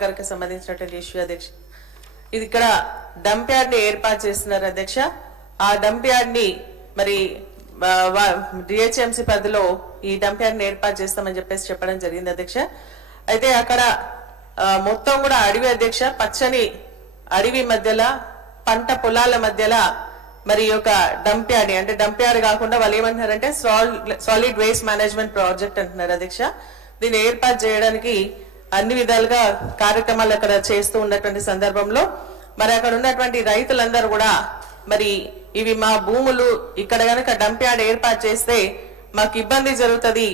గారికి సంబంధించినటువంటి ఇష్యూ అధ్యక్ష. ఇది ఇక్కడ డంప్ యార్డ్ ని ఏర్పాటు చేస్తున్నారు అధ్యక్ష. ఆ డంప్ యార్డ్ ని మరి డిహెచ్ఎంసీ పరిధిలో ఈ డంప్ యార్డ్ ని ఏర్పాటు చేస్తామని చెప్పేసి చెప్పడం జరిగింది అధ్యక్ష. అయితే అక్కడ మొత్తం కూడా అడవి అధ్యక్ష, పచ్చని అడవి మధ్యలో పంట పొలాల మధ్యలో మరి ఒక డంప్ యార్డ్, అంటే డంప్ యార్డ్ కాకుండా వాళ్ళు ఏమంటున్నారంటే సాలిడ్ వేస్ట్ మేనేజ్మెంట్ ప్రాజెక్ట్ అంటున్నారు అధ్యక్ష. దీన్ని ఏర్పాటు చేయడానికి అన్ని విధాలుగా కార్యక్రమాలు అక్కడ చేస్తూ ఉన్నటువంటి సందర్భంలో మరి అక్కడ ఉన్నటువంటి రైతులందరూ కూడా మరి ఇవి మా భూములు, ఇక్కడ గనక డంప్ యార్డ్ ఏర్పాటు చేస్తే మాకు ఇబ్బంది జరుగుతుంది,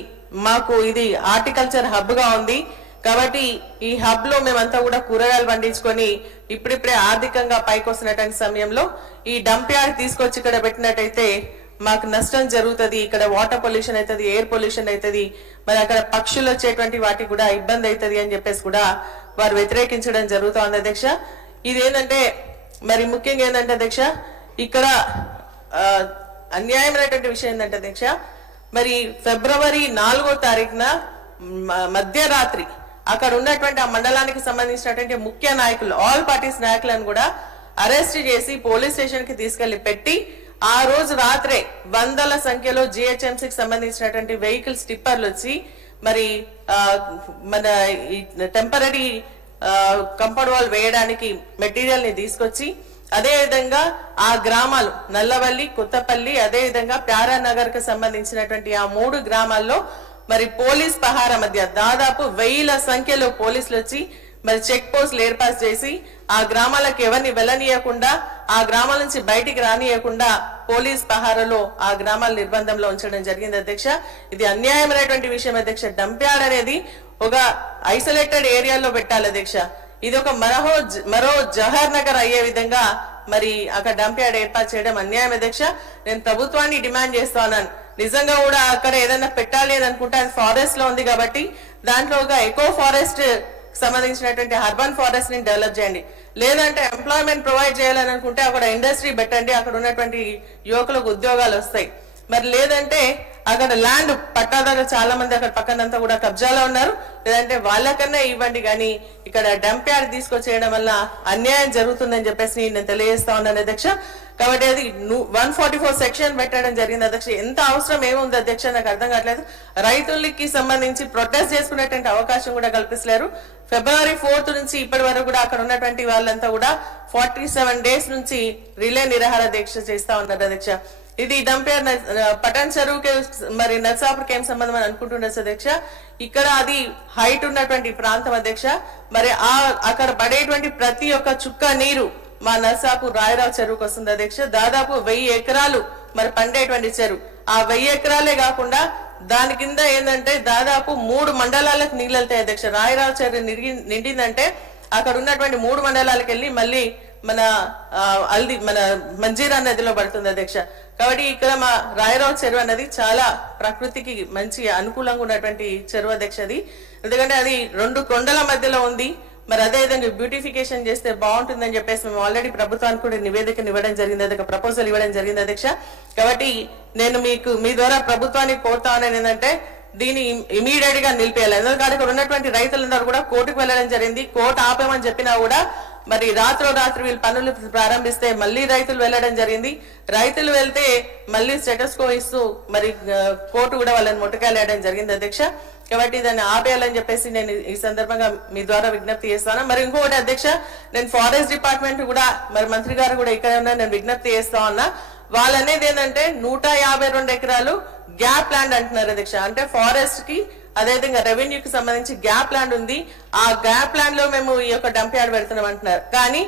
మాకు ఇది హార్టికల్చర్ హబ్ గా ఉంది కాబట్టి ఈ హబ్ లో మేమంతా కూడా కూరగాయలు పండించుకొని ఇప్పుడిప్పుడే ఆర్థికంగా పైకి వస్తున్నటువంటి సమయంలో ఈ డంప్ యార్డ్ తీసుకొచ్చి ఇక్కడ పెట్టినట్టయితే మాకు నష్టం జరుగుతుంది, ఇక్కడ వాటర్ పొల్యూషన్ అవుతుంది, ఎయిర్ పొల్యూషన్ అవుతుంది, మరి అక్కడ పక్షులు వచ్చేటువంటి వాటికి కూడా ఇబ్బంది అవుతుంది అని చెప్పేసి కూడా వారు వ్యతిరేకించడం జరుగుతోంది అధ్యక్ష. ఇది ఏంటంటే మరి ముఖ్యంగా ఏంటంటే అధ్యక్ష, ఇక్కడ అన్యాయమైనటువంటి విషయం ఏంటంటే అధ్యక్ష, మరి ఫిబ్రవరి 4వ తారీఖున మధ్యరాత్రి అక్కడ ఉన్నటువంటి ఆ మండలానికి సంబంధించినటువంటి ముఖ్య నాయకులు, ఆల్ పార్టీస్ నాయకులను కూడా అరెస్ట్ చేసి పోలీస్ స్టేషన్ కి తీసుకెళ్లి పెట్టి ఆ రోజు రాత్రే వందల సంఖ్యలో జిహెచ్ఎంసీకి సంబంధించినటువంటి వెహికల్స్ టిప్పర్లు వచ్చి మరి మన టెంపరీ కంపౌండ్ వాల్ వేయడానికి మెటీరియల్ ని తీసుకొచ్చి అదే విధంగా ఆ గ్రామాలు నల్లవల్లి, కొత్తపల్లి, అదే విధంగా ప్యారానగర్ కు సంబంధించినటువంటి ఆ 3 గ్రామాల్లో మరి పోలీస్ పహారా మధ్య దాదాపు 1000ల సంఖ్యలో పోలీసులు వచ్చి మరి చెక్ పోస్టులు ఏర్పాటు చేసి ఆ గ్రామాలకు ఎవరిని వెళ్ళనీయకుండా, ఆ గ్రామాల నుంచి బయటికి రానియకుండా పోలీస్ పహారాలో ఆ గ్రామాల నిర్బంధంలో ఉంచడం జరిగింది అధ్యక్ష. ఇది అన్యాయమైనటువంటి విషయం అధ్యక్ష. డంప్ యార్డ్ అనేది ఒక ఐసోలేటెడ్ ఏరియాలో పెట్టాలి అధ్యక్ష. ఇది ఒక మరో జవహర్ నగర్ అయ్యే విధంగా మరి అక్కడ డంప్ యార్డ్ ఏర్పాటు చేయడం అన్యాయం అధ్యక్ష. నేను ప్రభుత్వాన్ని డిమాండ్ చేస్తా ఉన్నాను, నిజంగా కూడా అక్కడ ఏదైనా పెట్టాలి అని అనుకుంటే అది ఫారెస్ట్ లో ఉంది కాబట్టి దాంట్లో ఒక ఎకో ఫారెస్ట్ సంబంధించినటువంటి అర్బన్ ఫారెస్ట్ ని డెవలప్ చేయండి, లేదంటే ఎంప్లాయ్మెంట్ ప్రొవైడ్ చేయాలని అనుకుంటే అక్కడ ఇండస్ట్రీ పెట్టండి, అక్కడ ఉన్నటువంటి యువకులకు ఉద్యోగాలు వస్తాయి. మరి లేదంటే అక్కడ ల్యాండ్ పట్టాదారులు చాలా మంది అక్కడ పక్కనంతా కూడా కబ్జాలో ఉన్నారు, లేదంటే వాళ్ళకన్నా ఇవ్వండి, కానీ ఇక్కడ డంప్ యార్డ్ తీసుకొచ్చేయడం వల్ల అన్యాయం జరుగుతుందని చెప్పేసి నేను తెలియజేస్తా ఉన్నాను అధ్యక్ష. కాబట్టి అది 144 సెక్షన్ పెట్టడం జరిగింది అధ్యక్ష. ఎంత అవసరం ఏముంది అధ్యక్ష నాకు అర్థం కావట్లేదు. రైతులకి సంబంధించి ప్రొటెస్ట్ చేసుకునేటువంటి అవకాశం కూడా కల్పిస్తలేరు. ఫిబ్రవరి 4th నుంచి ఇప్పటి వరకు కూడా అక్కడ ఉన్నటువంటి వాళ్ళంతా కూడా 47 days నుంచి రిలే నిరాహార దీక్ష చేస్తా ఉన్నారు అధ్యక్ష. ఇది డంప్ యార్డ్ పటాన్ చెరువుకి మరి నర్సాపూర్కి ఏం సంబంధం అని అనుకుంటుండొచ్చు అధ్యక్ష. ఇక్కడ అది హైట్ ఉన్నటువంటి ప్రాంతం అధ్యక్ష. మరి అక్కడ పడేటువంటి ప్రతి ఒక్క చుక్క నీరు మా నర్సాపూర్ రాయరావు చెరువుకు వస్తుంది అధ్యక్ష. దాదాపు 1000 ఎకరాలు మరి పండేటువంటి చెరువు. ఆ 1000 ఎకరాలే కాకుండా దాని కింద ఏంటంటే దాదాపు 3 మండలాలకు నీళ్ళు వెళ్తాయి అధ్యక్ష. రాయరావు చెరువు నిండిందంటే అక్కడ ఉన్నటువంటి 3 మండలాలకు వెళ్ళి మళ్ళీ మన మంజీరా నదిలో పడుతుంది అధ్యక్ష. కాబట్టి ఇక్కడ మా రాయరావు చెరువు అనేది చాలా ప్రకృతికి మంచి అనుకూలంగా ఉన్నటువంటి చెరువు అధ్యక్ష. అది ఎందుకంటే అది 2 కొండల మధ్యలో ఉంది. మరి అదే విధంగా బ్యూటిఫికేషన్ చేస్తే బాగుంటుందని చెప్పేసి మేము ఆల్రెడీ ప్రభుత్వానికి కూడా నివేదికను ఇవ్వడం జరిగింది అధ్యక్ష, ప్రపోజల్ ఇవ్వడం జరిగింది అధ్యక్ష. కాబట్టి నేను మీ ద్వారా ప్రభుత్వానికి కోరుతా ఉన్నాను ఏంటంటే దీన్ని ఇమీడియట్ గా నిలిపేయాలి. ఎందుకంటే ఇక్కడ ఉన్నటువంటి రైతులందరూ కూడా కోర్టుకు వెళ్ళడం జరిగింది. కోర్టు ఆపేమని చెప్పినా కూడా మరి రాత్రి వీళ్ళు పనులు ప్రారంభిస్తే మళ్ళీ రైతులు వెళ్ళడం జరిగింది. రైతులు వెళ్తే మళ్ళీ స్టేటస్ కో ఇస్తూ మరి కోర్టు కూడా వాళ్ళని ముట్టకాయలేయడం జరిగింది అధ్యక్ష. కాబట్టి దాన్ని ఆపేయాలని చెప్పేసి నేను ఈ సందర్భంగా మీ ద్వారా విజ్ఞప్తి చేస్తాను. మరి ఇంకొకటి అధ్యక్ష, నేను ఫారెస్ట్ డిపార్ట్మెంట్ కూడా మరి మంత్రి గారు కూడా ఇక్కడ ఉన్నా నేను విజ్ఞప్తి చేస్తా ఉన్నా. వాళ్ళు అనేది ఏంటంటే 152 ఎకరాలు గ్యాప్ ల్యాండ్ అంటున్నారు అధ్యక్ష. అంటే ఫారెస్ట్ కి అదేవిధంగా రెవెన్యూకి సంబంధించి గ్యాప్ ల్యాండ్ ఉంది. ఆ గ్యాప్ ల్యాండ్ లో మేము ఈ యొక్క డంప్ యార్డ్ పెడుతున్నాం అంటున్నారు. కానీ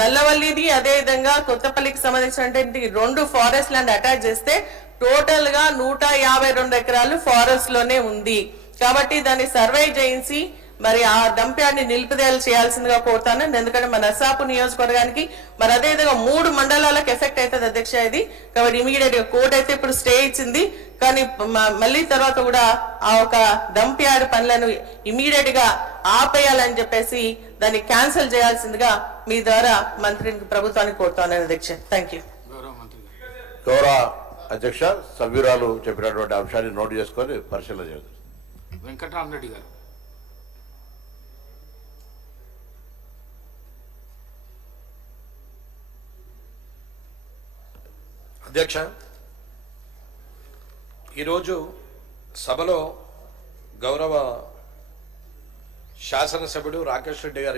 నల్లవల్లిది అదే విధంగా కొత్తపల్లికి సంబంధించినటువంటి 2 ఫారెస్ట్ ల్యాండ్ అటాచ్ చేస్తే టోటల్ గా 152 ఎకరాలు ఫారెస్ట్ లోనే ఉంది. కాబట్టి దాన్ని సర్వే చేయించి మరి ఆ డంప్ యార్డ్ ని నిలుపుదల చేయాల్సిందిగా కోరుతాను. ఎందుకంటే మన నర్సాపూర్ నియోజకవర్గానికి మరి అదే విధంగా 3 మండలాలకు ఎఫెక్ట్ అవుతుంది అధ్యక్ష ఇది. కాబట్టి ఇమీడియట్ గా కోర్టు అయితే ఇప్పుడు స్టే ఇచ్చింది, కానీ మళ్ళీ తర్వాత కూడా ఆ ఒక డంప్ యార్డ్ పనులను ఇమీడియట్ గా ఆపేయాలని చెప్పేసి దాన్ని క్యాన్సిల్ చేయాల్సిందిగా మీ ద్వారా ప్రభుత్వానికి కోరుతాను అధ్యక్ష. Thank you. గౌరవ అధ్యక్ష, సభ్యురాలు చెప్పినటువంటి అంశాన్ని నోట్ చేసుకొని పరిశీలన చేద్దాం. వెంకటరామరెడ్డి గారు. అధ్యక్ష, ఈరోజు సభలో గౌరవ శాసనసభ్యుడు రాకేష్ రెడ్డి గారు